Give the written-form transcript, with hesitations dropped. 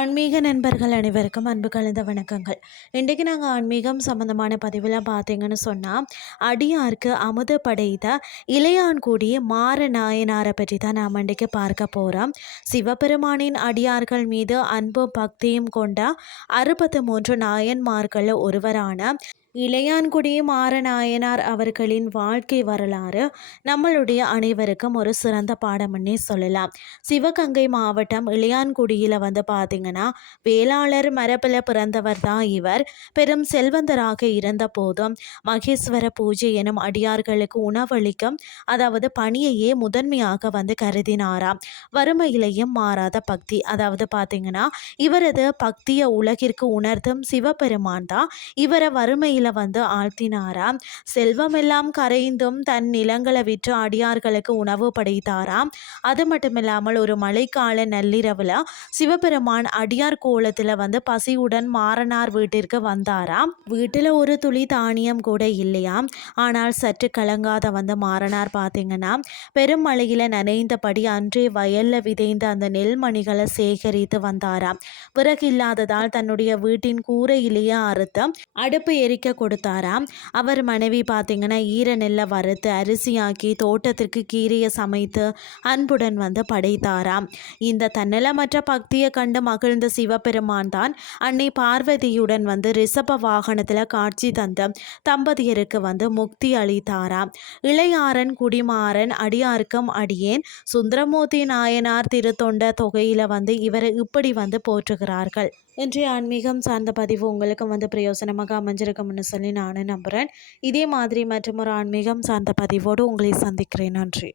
ஆன்மீக நண்பர்கள் அனைவருக்கும் அன்பு கலந்த வணக்கங்கள். இன்றைக்கு நாங்கள் ஆன்மீகம் சம்பந்தமான பதிவில் பார்த்தீங்கன்னு சொன்னால், அடியாருக்கு அமுத படைத்த இளையான்குடி மாறநாயனாரை பற்றி தான் நாம் இன்றைக்கு பார்க்க போகிறோம். சிவபெருமானின் அடியார்கள் மீது அன்பும் பக்தியும் கொண்ட 63 நாயன்மார்கள் ஒருவரான இளையான்குடி மாறநாயனார் அவர்களின் வாழ்க்கை வரலாறு நம்மளுடைய அனைவருக்கும் ஒரு சிறந்த பாடம்னே சொல்லலாம். சிவகங்கை மாவட்டம் இளையான்குடியில் பார்த்தீங்கன்னா, வேளாளர் மரபில் பிறந்தவர் தான் இவர். பெரும் செல்வந்தராக இருந்த போதும் மகேஸ்வர பூஜை எனும் அடியார்களுக்கு உணவளிக்கும், அதாவது பணியையே முதன்மையாக கருதினாராம். வறுமையிலையும் மாறாத பக்தி, அதாவது பார்த்தீங்கன்னா இவரது பக்தியை உலகிற்கு உணர்த்தும் சிவபெருமான் தான் இவரை வறுமையில் ஆழ்த்தினாராம். செல்வமெல்லாம் கரைந்தும் தன் நிலங்களை விற்று அடியார்களுக்கு உணவு படைத்தாராம். அது மட்டுமில்லாமல் ஒரு மழைக்கால நள்ளிரவுல சிவபெருமான் அடியார் கோலத்தில் பசியுடன் மாறனார் வீட்டிற்கு வந்தாராம். வீட்டில் ஒரு துளி தானியம் கூட இல்லையாம். ஆனால் சற்று கலங்காத மாறனார் பார்த்தீங்கன்னா, பெரும் மழையில நனைந்தபடி அன்றே வயல்ல விதைந்த அந்த நெல்மணிகளை சேகரித்து வந்தாராம். விறகு இல்லாததால் தன்னுடைய வீட்டின் கூரையிலேயே அறுத்து அடுப்பு எரிக்க கொடுத்தாராம். அவர் மனைவி பார்த்தீங்கன்னா ஈர நெல்லை வறுத்து அரிசியாக்கி தோட்டத்திற்கு கீரையை சமைத்து அன்புடன் படைத்தாராம். இந்த தன்னலமற்ற பக்தியை கண்டு மகிழ்ந்த சிவபெருமான் தான் அன்னை பார்வதியுடன் ரிஷப வாகனத்தில் காட்சி தந்த தம்பதியருக்கு முக்தி அளித்தாராம். இளையாறன் குடிமாறன் அடியார்க்கும் அடியேன் சுந்தரமூர்த்தி நாயனார் திருத்தொண்ட தொகையில் இவரை இப்படி போற்றுகிறார்கள். இன்றைய ஆன்மீகம் சார்ந்த பதிவு உங்களுக்கு பிரயோசனமாக அமைஞ்சிருக்கும்னு சொல்லி நானும் நம்புகிறேன். இதே மாதிரி மற்றும் ஒரு ஆன்மீகம் சார்ந்த பதிவோடு உங்களை சந்திக்கிறேன். நன்றி.